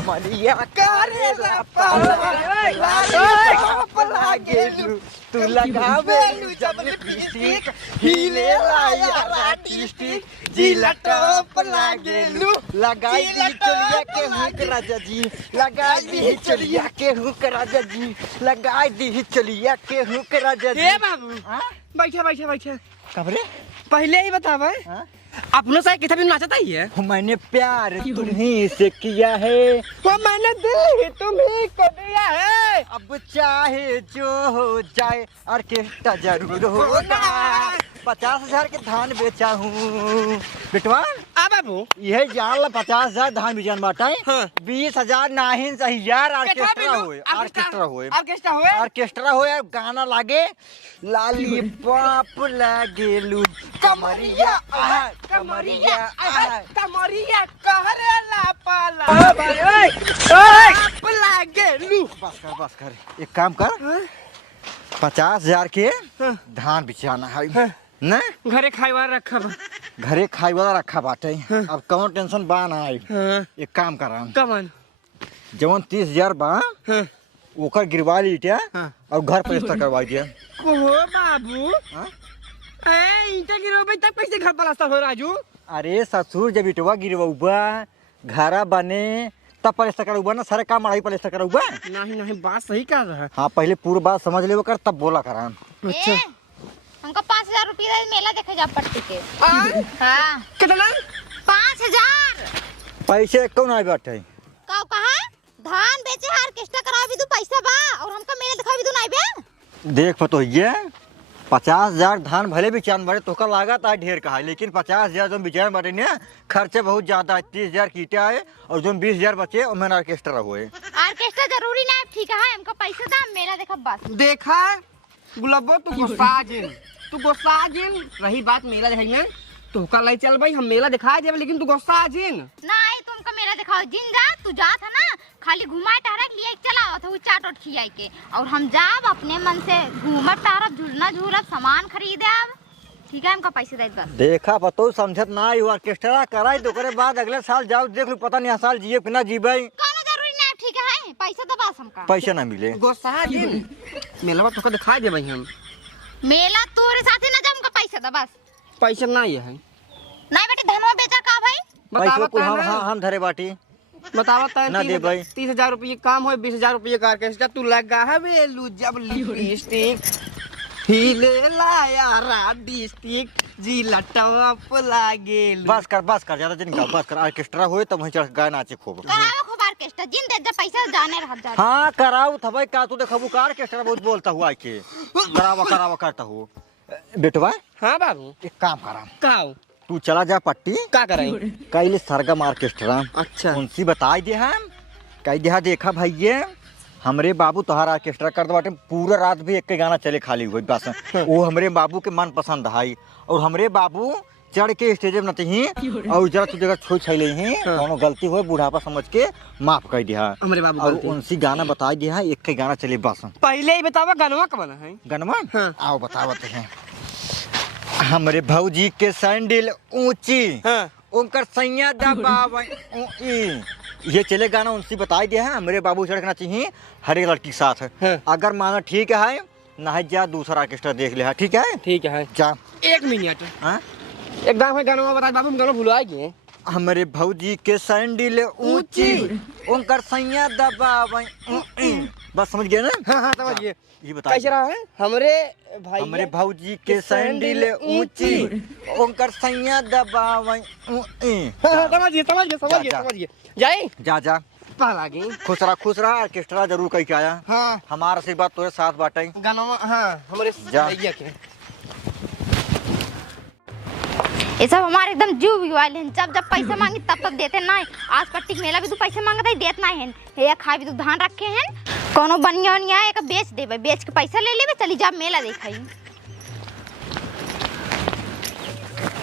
कमरिया करेला लागेलू तू लगावेलू जब लिपस्टिक हिलेला यारा डिस्ट्रिक्ट जिला टॉप लागेलू लगाई दी चलिया के हुक राजा जी लगाई दी चलिया के हुक राजा जी लगाई दी चलिया के हुक राजा जी। ए बाबू बैठा बैठा बैठा कमरे पहले ही बतावे अपनों से कितना भी नाचता ही है। मैंने प्यार तुम्हीं से किया है वो मैंने दिल ही तुम्हीं को दिया है। अब चाहे जो हो जाए ऑर्केस्ट्रा जरूर होगा। 50,000 के धान बेचा हूँ बेटवा। बाबू यह जान 50,000 धान बेचन बाटा है। हाँ। 20,000 नाहिन सही यार ऑर्केस्ट्रा होए ऑर्केस्ट्रा होए गाना लागे लाली पाप लागेलू कमरिया कमरिया कमरिया कहरेला पाला पाप लागेलू। बस कर एक काम कर 50,000 के धान बेचाना है ना घरे खाए वाला रखा घरे खाए वाला रखा बाटे। अब कौन टेंशन बा ना आई। एक काम करा कमन जवन 30,000 बा ओकर गिरवा लीटा और घर प्लास्टर करवा दिया। ओ बाबू ईटा गिरवे तब कैसे घर प्लास्टर हो राजू। अरे ससुर जब इटवा गिरवा घरा बने तब प्लास्टर करवा ना सारे काम अढ़ाई प्लास्टर करवा। नहीं नहीं बात सही कर रहा है। हाँ पहले पूरी बात समझ ले कर तब बोला करा। अच्छा हमको 5,000 रुपया मेला देखे जा पट्टी के। हाँ कितना 5,000 पैसे कौन आए बाटे कहा धान बेचे ऑर्केस्ट्रा करावे भी तू पैसा बा और हमका मेला दिखावे भी तू नहीं बे। देख पतो ये 50,000 धान भले भी चांद बड़े तो का लागत है ढेर का है लेकिन 50,000 जो बिचार बटे ने खर्चे बहुत ज्यादा है। 30,000 कीटा है और जो 20,000 बचे उनमें ऑर्केस्ट्रा हुए। ऑर्केस्ट्रा जरूरी ना ठीक है हमका पैसा दा मेला देखा बस। देखा गुलाबो तू गुस्सा जिन रही बात मेला देखने तो का लाई चल भाई हम मेला दिखा दे लेकिन तू गुस्सा जिन नहीं तुमका मेला दिखाओ जिन जा तू जा था ना खाली घुमा टहरा के लिए चलाओ था वो चाट और खियाई के और हम जाब अपने मन से घूमत टहरब झूलना झूलब सामान खरीदे अब ठीक है हमका पैसे दे बस। देखा पतो समझत ना आई ऑर्केस्ट्रा कराई तो करे बाद अगले साल जाओ देख लो पता नहीं साल जिए कि ना जीबे कोनो जरूरी ना ठीक है पैसा तो बस हमका पैसा ना मिले गुस्सा जिन मेला तो का दिखा दे भाई हम मेला तोरे साथे ना जा हमका पैसा दा बस। पैसा नहीं है नहीं बेटी धनवा बेचा का भाई पैसा को हम धरे बाटी बतावता ना दे भाई 30,000 रुपये काम हो 20,000 रुपये का ऑर्केस्ट्रा तू लगा है वेलू जब लिपस्टिक हिले लाया डिस्ट्रिक्ट जिला टॉप लागेलू। बस कर ज्यादा दिन का बस कर ऑर्केस्ट्रा होए तब वहीं चढ़ गाय नाचे खूब। कराओ खूब ऑर्केस्ट्रा जिन दे जा पैसा जाने रह जा। हाँ कराओ था भाई का तू देखबू का ऑर्केस्ट्रा बहुत बोलता हुआ के करावा करता हूँ बेटवा। हाँ बाबू एक काम करा काओ तू चला जा पट्टी का कराई कल सरगम ऑर्केस्ट्रा अच्छा उनसे बताई दे हम कह दिया देखा भाई हमरे बाबू तोहार ऑर्केस्ट्रा कर दे बाटे पूरा रात भी एक गाना चले खाली हुई बस वो हमरे बाबू के मन पसंद है और हमरे बाबू चढ़ के स्टेज में नती और जरा तू जगह छोड़ छले ही कोनो गलती हो बुढ़ापा समझ के माफ कर दिया हमरे बाबू और उनसे गाना बता दिया है एक गाना चले बस। पहले ही बतावा गनवा कब है गनवा आओ बतावत है हमरे भौजी के सैंडल ऊंची उनकर सैया दबाव ये चले गाना उनसे बता दिया है हमरे बाबू चढ़ना चाहिए हर एक लड़की के साथ अगर माना ठीक है ना जा दूसरा ऑर्केस्ट्रा देख ले ठीक है जा 1 मिनट एकदम है गाना बता बाबू हम गाना भुला गए हमरे भौजी के सैंडल ऊंची उनकर सैया दबाव बस समझ गए ना। हाँ समझिए ये बता कैसे रहा है हमरे भौजी के सैंडल ऊंची उनकर सैया दबाव समझिए जाए जा पहला गई खुश रहा ऑर्केस्ट्रा जरूर कह के आया। हाँ हमारा आशीर्वाद तोरे साथ बाटे गाना हाँ हमारे जा के ये सब हमारे एकदम जीव वाले हैं जब पैसा मांगी तब देते नहीं। आज पट्टी मेला भी तू पैसा मांगता है देत नहीं है ये खा भी तू धान रखे हैं कोनो बनिया नहीं आए का बेच देबे बेच के पैसा ले लेबे चली जा मेला देखाई।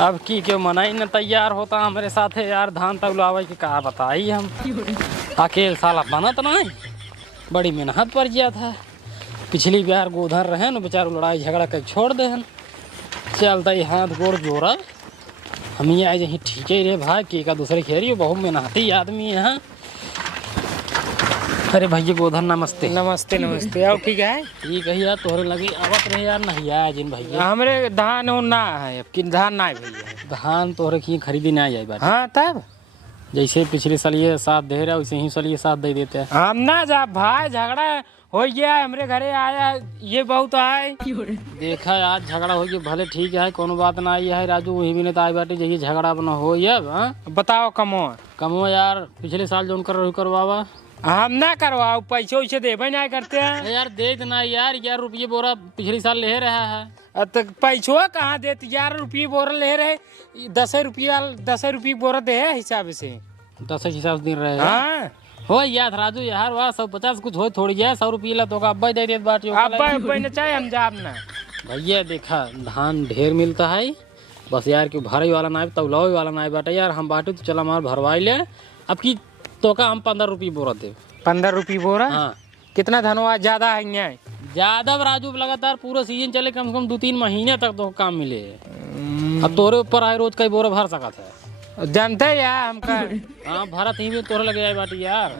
अब की क्यों मनाई न तैयार होता हमारे साथ है यार धान तगलावे के कहा बताई हम अकेले साला बनत नहीं बड़ी मेहनत पर गया था पिछली बार गोधर रहे न बेचारो लड़ाई झगड़ा कर छोड़ दे चलता ही हाथ गोड़ जोड़ा हम ही आए जहीं ठीक है रे भाई की का दूसरे खेरी बहुत मेहनती आदमी है अरे भैया गोधन नमस्ते। नमस्ते नमस्ते। आओ ठीक है। ठीक है यार, तोहरे लगी आवत रहे यार, नहीं आया जिन भैया। हमरे धान ना है, कि धान ना है भैया। धान तोहरे की खरीदी ना आई बात। हाँ तब जैसे पिछले साल ये साथ दे रहा वैसे ही साल ये साथ दे देते हैं। हम ना जा भाई, झगड़ा हो गया हमरे घरे आया, ये बहुत है। देखा यार झगड़ा हो गया, भले ठीक है, कोनो बात ना आई है राजू, वही भी नहीं तो आई बाटे जैसे झगड़ा अपना हो अब। हाँ बताओ कमो कमो यार, पिछले साल जो कर करवावा हम ना करवाओ, पैसे वैसे देवे नहीं करते हैं यार। दे देना यार रुपये बोरा पिछले साल ले रहा है। तो पैसो कहाँ देते यार, रुपये बोरा ले रहे, 10 रुपये बोरा दे हिसाब से 10 हिसाब से दे रहे हैं। हाँ हो यार राजू यार, वाह 150 कुछ हो थोड़ी है, 100 रुपये ला तो अब्बा दे देते बाटी। अब चाहे हम जाब ना भैया देखा धान ढेर मिलता है, बस यार क्यों भरे वाला ना तौलावे वाला ना बाटे यार। हम बाटे तो चला हमार भरवाई ले, अब की तो का हम 15 रुपये बोरा दे। 15 रुपये बोरा? हाँ। कितना धनवा ज्यादा है यहाँ? ज्यादा राजू लगातार पूरा सीजन चले, कम से कम 2-3 महीने तक तो काम मिले। अब तोरे ऊपर आए रोज कई बोरा भर सकता है, जानते यार हमका। हाँ भारत ही में तोरे लगे जाए बाटी यार।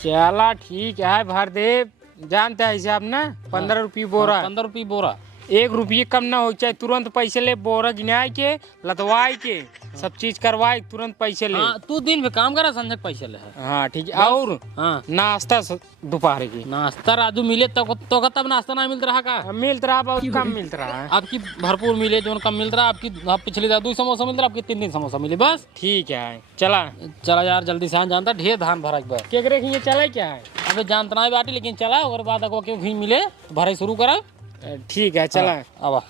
चला ठीक है, भर दे। जानते है हिसाब ना, 15 रुपये बोरा। 15 रुपये बोरा, 1 रुपये कम ना हो चाहे, तुरंत पैसे ले, बोरा गिनाए के लतवाई के सब चीज करवाए, तुरंत पैसे ले। हाँ तू दिन में काम करा, संजक पैसे ले। हाँ ठीक है। और हाँ नाश्ता दोपहर की नाश्ता राजू मिले तो तब नाश्ता ना मिलता रहा का? मिलता रहा, बहुत कम मिलता रहा है। आपकी भरपूर मिले, जो कम मिल रहा आपकी। आप पिछले 2 समोसा मिल रहा, आपकी 3 समोसा मिले बस। ठीक है चला चला यार जल्दी से, जानता ढेर धान भरा एक बार। केकरे की ये चला क्या है? अबे जानता ना बाटी, लेकिन चला और बाद क्यों घी मिले तो भराई शुरू करा। ठीक है चला। अब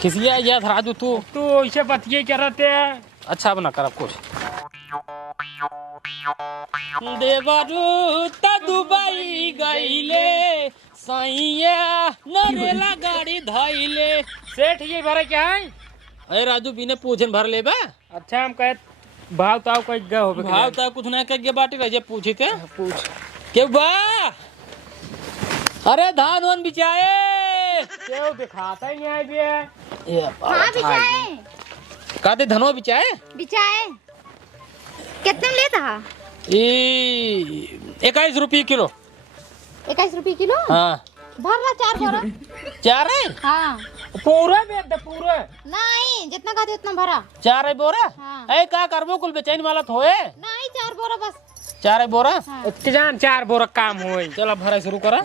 खिसिया याद राजू तू ऐसे बतिये क्या रहते हैं? अच्छा बना कर कुछ देवरू त दुबई गईले सैया नरेला गाड़ी धइले। सेठ ये भरा क्या है? अरे राजू बिना पूछन भर ले बा। अच्छा हम कहे भाव ताव कोई गए हो भाव ता कुछ ना कह बाटी रह पूछी थे। पूछ के बा अरे धान वन बिचाए क्यों दिखाता ही है ये? हाँ बिचाए काते धनो बिचाए बिचाए कितने में लेता है? 21 रुपये किलो। 21 रुपये किलो? हाँ भर रहा 4 बोरा। 4 है? हाँ पूरा बेच दे पूरा। नहीं जितना खाते उतना भरा। 4 है बोरा? हाँ। ऐ का करबो कुल बेचैन वाला थोए? नहीं 4 बोरा बस। 4 है बोरा? हाँ। जान 4 बोरा काम हो। चलो भराई शुरू करा।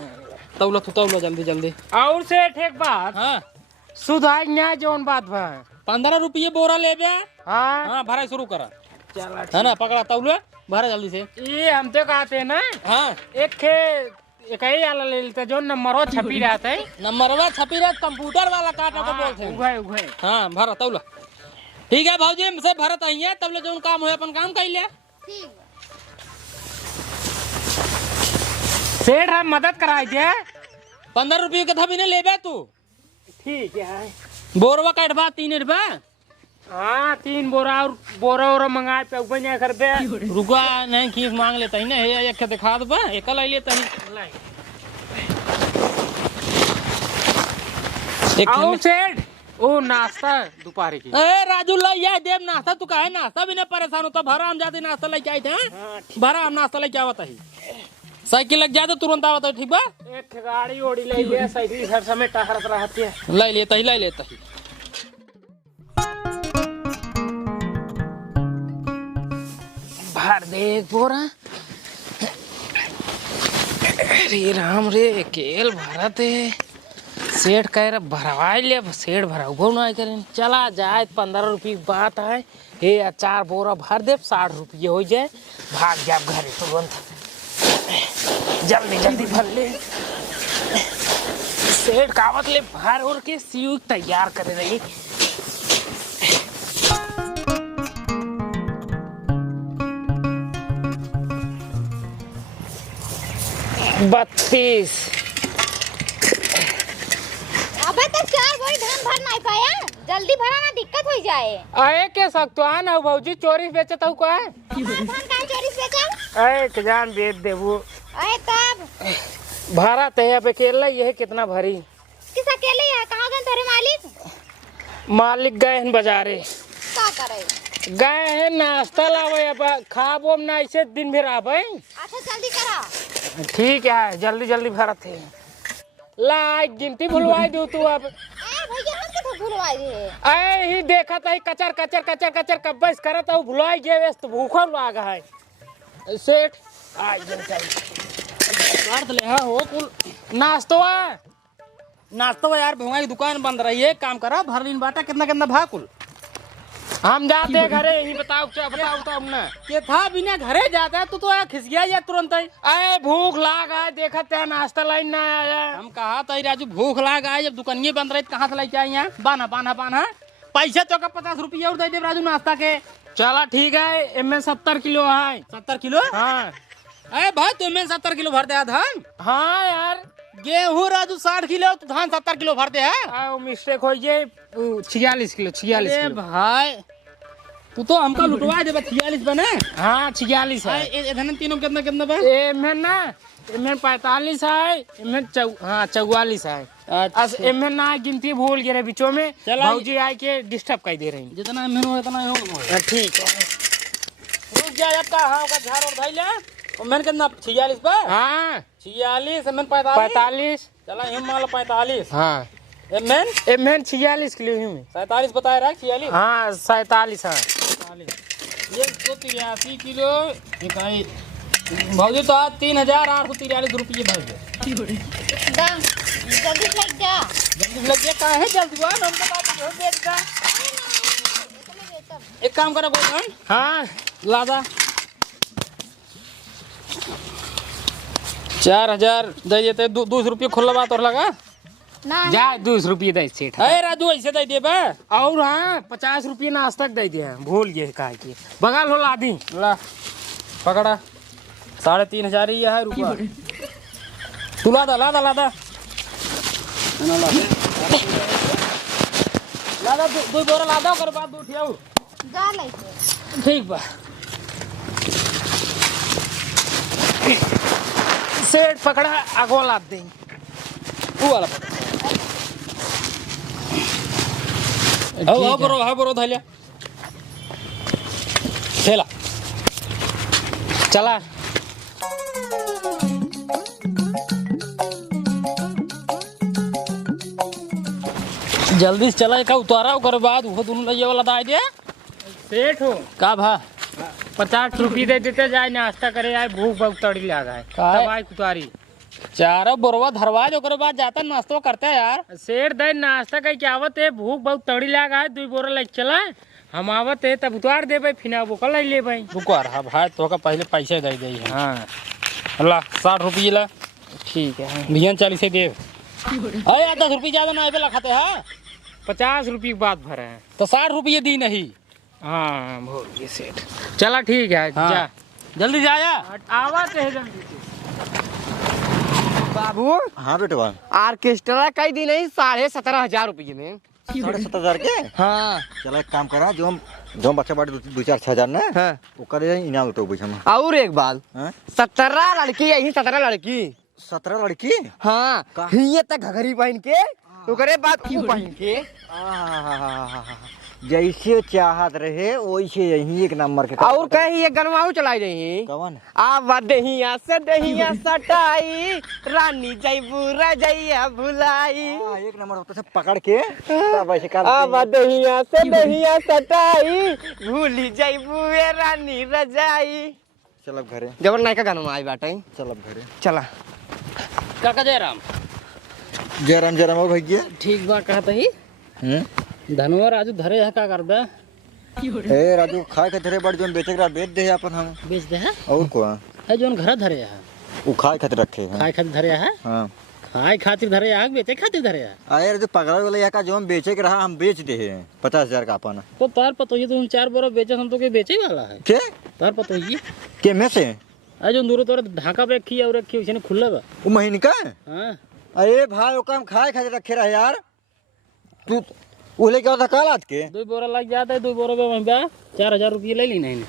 तौलो जल्दी जल्दी। और सेठ एक बात, हाँ सुधार न्याय जौन बात बा 15 रुपये बोरा ले बे। हाँ हाँ भराई शुरू करा, चला है ना? पकड़ा तौलो, भरा जल्दी से। ये हम तो कहते हैं ना, हाँ एक ही वाला ले लेते जो नंबरों छपी रहता है। नंबरवा छपी रहे, कंप्यूटर वाला काटा को बोलते हैं। उघे उघे। हाँ भरा तौलो। ठीक है भाजी, हमसे भरत आई है, तब ले जो काम हो अपन काम कर ले। ठीक सेठ हम मदद कराई दे। 15 रुपये के भी नहीं ले बे तू। ठीक है। बोरवा कटवा 3 रुपये। हाँ 3 बोरा और बोरा मंगाए पे ऊपर नहीं कर दे। रुका नहीं खीस मांग लेता ही ना, हे एक दिखा दो बा, एक ले लेता ही। एक और सेठ वो नाश्ता दोपहर की। ए राजू ला या देव नाश्ता, तू काहे नाश्ता भी नहीं परेशान होता? भरा हम जाते नाश्ता लेके आए थे। भरा हम नाश्ता लेके आवता ही, साइकिल लग जाता तुरंत आवता, ठीक बा? एक गाड़ी ओड़ी ले लिया, साइकिल हर समय टहरत रहती है। ले लेता ही। भर दे बोरा। अरे राम रे केल भरत है। सेठ कह रहा भरवाई ले, सेठ भराऊ ना करें। चला जाए 15 रुपये की बात है। हे 4 बोरा भर दे, 60 रुपये हो जाए, भाग जा घरे तुरंत। जल्दी जल्दी भर ले। सेठ कावत ले भर और के सीयू तैयार करे रही। 32। अबे तो 4 बोरी धान भर नहीं पाया, जल्दी भरा ना दिक्कत हो जाए। आए के सकतो आ ना भौजी, चोरी बेचत हूँ का? धान का चोरी से बेचा? अरे के जान बेच देबू। अरे तब भरा तैया पे केला ये कितना भरी? किस अकेले है? कहाँ गए तेरे मालिक? मालिक गए हैं बाजारे। क्या करे? गए है नाश्ता लावे अब खाबो ना ऐसे दिन भर आवे। अच्छा जल्दी करा। ठीक है जल्दी जल्दी भरत है। ला गिनती भुलवाई दो तू अब। भैया हम के भूलवाई रे। ऐ ही देखा था कचर कचर कचर कचर कब्बस करत हूँ भुलवाई गए व्यस्त भूखल लाग है सेठ आ मार ले हाँ हो कुल नाश्तो है। नाश्ता यार भुआ की दुकान बंद रही है, काम करा भर लीन बाटा कितना कितना भा कुल। हम जाते हैं घरे यही बताओ क्या बताओ तो हमने के था बिना घरे जाता है तो यार खिस गया या तुरंत ही। अरे भूख लाग है देखा क्या नाश्ता लाइन ना आया। हम कहा था राजू भूख लाग आए जब दुकानिए बंद रही कहाँ से लेके आए यहाँ बाना बाना बाना पैसा तो का 50 रुपया और दे दे राजू नाश्ता के। चला ठीक है इनमें 70 किलो है। 70 किलो हाँ अरे भाई तुम्हें 70 किलो भर दे धान। हाँ यार गेहूँ राजू 60 किलो तो धान 70 किलो भर दे है। मिस्टेक हो ये 46 किलो 46 अरे किलो। भाई तू तो हमका लुटवा दे 46 बने। हाँ 46 है। ये धन तीनों कितना कितना बा इनमें ना इनमें 45 है इनमें हाँ 44 है। अच्छा इनमें ना गिनती भूल गए बीचों में चला भौजी आई के डिस्टर्ब कर दे रही। जितना मेनू उतना ही होगा। ठीक है रुक जा अब का हाँ का झाड़ और धइले और मैंने कितना 46 बा। हाँ 46 मैंने 45 45 चला हिम माल 45 हाँ मैंने इनमें 46 किलो ही में 47 बताया रहा 46 हाँ 47 है। ये तो 83 किलो इकाई भाजी तो आज 3843 रुपये भेज दे। जल्दी लग जा। जल्दी लग गया कहाँ है जल्दी हुआ ना हमको बात भेज देगा। एक काम करो बोल हाँ लादा 4000 दे देते 200 रुपये खुला बात और लगा ना जा 200 रुपये दे सेठ। अरे राजू ऐसे दे दे बा और हाँ 50 रुपये नाश्ता दे दिया भूल गए कहा की बगल हो लादी ला पकड़ा 3500 ही है रुपया तू लादा लादा लादा लादा दो बोरा लादा कर बाद दो ठियाऊ जा ले ठीक बा सेठ पकड़ा आगो लाद दे वो वाला हाँ बरो धैल्या ठेला चला जल्दी से चला का उतारा ओकर बाद वो दोनों लइया वाला दाई दे सेठ हो का भा 50 रुपये दे देते जाए नाश्ता करे आए भूख बहुत तड़ी लगा है काहे? तब आई कुतारी चारों बोरवा धरवा जो ओकर बाद जाता नाश्ता करते है यार। सेठ दे नाश्ता कह के आवत है भूख बहुत तड़ी लगा है 2 बोरा लग चला हम आवत है तब उतार दे भाई फिर वो कल ले भाई रुको हाँ भाई तो का पहले पैसे दे दे हाँ अल्लाह 60 रुपये ला ठीक है भैया 40 दे अरे 10 रुपये ज्यादा ना बेला खाते हैं 50 रुपये की बात भरा है तो 60 रुपये दी नहीं। हाँ भूल गए सेठ चला ठीक है हाँ। जा जल्दी जाया आवत है जल्दी बाबू हाँ बेटवा ऑर्केस्ट्रा कई दिन नहीं 17,500 रुपये में 17,500 के। हाँ चलो एक काम करा जो बच्चा बाटे 2-4 ना हाँ वो करे इनाम लुटो बुझ हम। और एक बात हाँ? 17 लड़की यही 17 लड़की 17 लड़की हाँ का? हिये तक घघरी पहन के ओकरे बाद ऊ पहन के जैसे चाहत रहे वैसे यही एक नंबर के और कहीं ये गनवाऊ चलाई रही कवन आवा दहिया से दहिया सटाई रानी जैबू रजैया भुलाई एक नंबर होता से पकड़ के तब ऐसे कर आवा दहिया से दहिया सटाई भूली जैबू ए रानी रजाई। चल अब घरे जबर नायका गनवा आई बाटे चल अब घरे चला काका जयराम जयराम जयराम और भैया ठीक बा कहत ही धनवा राजू धरे है का करदा ए राजू खाए के धरे बड़ जोन बेचे के बेच दे अपन हम बेच दे है और को है जोन घर धरे है वो खाए खातिर रखे हैं। खाए खातिर धरे है हाँ खाए खातिर धरे है बेचे खातिर धरे है अरे जो पकड़ा वाला यहाँ का जो हम बेचे के रहा हम बेच दे हैं 50,000 का अपन तो तार पतो ये तो हम 4 बोरा बेचे हम तो के बेचे वाला है के तार पतो ये के में से है जो दूर तोरे ढाका पे रखी और रखी उसने खुला बा वो महीने का हां अरे भाई वो काम खाए खातिर रखे रहा यार तू वो लेके आता कल आज के 2 बोरा लग जाता है 2 बोरा में वहीं बा 4000 रुपये ले ली नहीं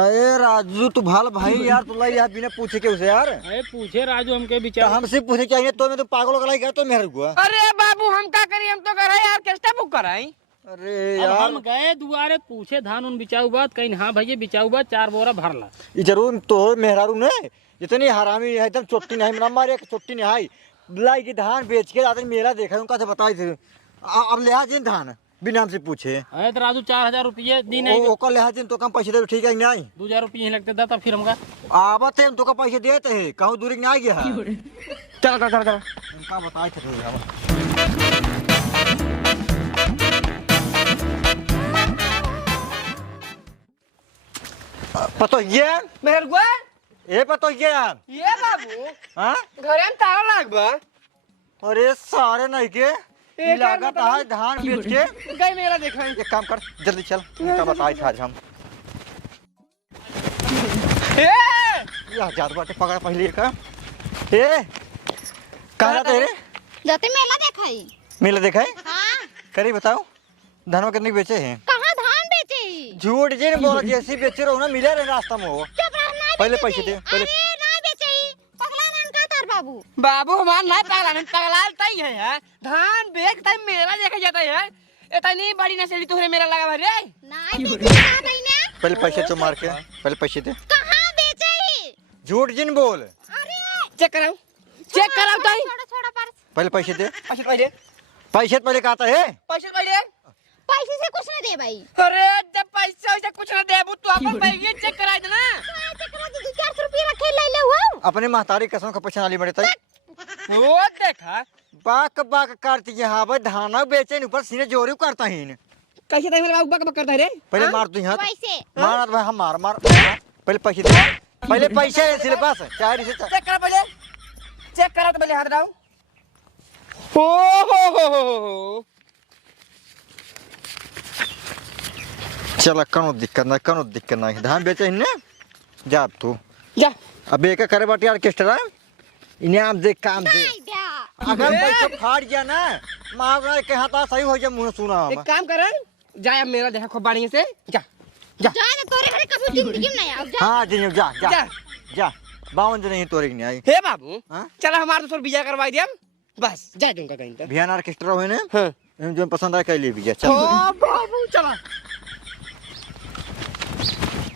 अरे राजू तू भाल भाई यार तू यार बिना पूछे के उसे यार अरे पूछे राजू हमके तो विचार हमसे पूछे चाहिए तो मैं तो पागल का गया तो मेहर हुआ अरे बाबू हम का करी हम तो कर यार ऑर्केस्ट्रा बुक कराई अरे अब यार हम गए दुआरे पूछे धान उन बिचाऊ बात कहीं हाँ भैया बिचाऊ बात 4 बोरा भरला। ये जरूर तो मेहरारू ने इतनी हरामी है एकदम चोटी नहीं ना मारे चोटी नहीं लाई की धान बेच के आते मेरा देखा उनका से बताई थे अब लिहाज धान बिना हमसे पूछे अरे तो राजू 4000 रुपये दिन है ओकर लिहाज तो कम पैसे दे ठीक है नहीं 2000 रुपये ही लगते था फिर हमका आवत है तो का पैसे देते हैं कहूँ दूरी नहीं आ गया है चल चल चल चल उनका बताए थे पतो ये मेहर गुआ ये पतो ये बाबू हाँ घरे में ताला लागबा अरे सारे नहीं के एक लागत बार है धान बेच के गई मेला देखा एक काम कर जल्दी चल उनका बताए थे आज हम या जात बाटे पकड़ पहले का ए कहाँ तेरे जाते मेला देखाई। मेला देखा है हाँ करी बताओ धनवा कितने के बेचे हैं कहाँ धान बेचे? झूठ जी ने बोला जैसी बेचे रहो ना मिले रहे रास्ता में वो चुप रह ना पहले बेचे। पैसे दे, पहले- अरे ना बेचे पगला नाम का तार बाबू। बाबू हमार नहीं पगला तई है धान बेच तई मेला देखा जाता है इतनी बड़ी नसली तुहरे मेरा लगा भरे नहीं बेचे ना तईने। पहले पैसे तो मार के पहले पैसे दे कहाँ बेचे? झूठ जी ने बोल अरे चेक कराओ तई छोड़ो छोड़ो पर्स। पहले पैसे दे पैसे पहले पैसे तो पहले कहता है पैसे पहले पैसे से कुछ नहीं दे भाई। अरे जब पैसे वैसे कुछ ना देबू तो अपन पहले चेक करा देना चक्कर 200 रुपये रखे ले ले हुआ। अपने महतारी कसम का पैसा नाली मरे तक वो देखा बाक बाक करती है हाँ भाई धाना बेचे न ऊपर सीने जोरी करता ही न। कैसे तई मेरा बाबू बक करता है रे पहले मार तू यहाँ पैसे मार भाई हम मार पहले पैसे दे पहले पैसे है सिले पास चाहे से चेक करा तो पहले हाथ डाल हो चला कनो दिक्कत नहीं धान बेचे ही ना जा अब तू जा अब एक करे बाटी ऑर्केस्ट्रा इनाम दे काम दे नहीं दिया। अगर पैसा फाड़ गया ना मार के हाथ सही हो जाए मुंह सुना एक काम कर जा अब मेरा देखा खूब बढ़िया से जा जा जाने तोरे घरे कभी जिंदगी में नहीं आओ जा। हाँ जी जा जा जा। जा 52 नहीं तोरे की नहीं आई हे बाबू हाँ? चला हमारे तो बीजा करवाई दिया बस जा दूंगा कहीं तो बिहान ऑर्केस्ट्रा हुए ना हाँ जो पसंद आए कह लिए भी जा चल ओ बाबू चला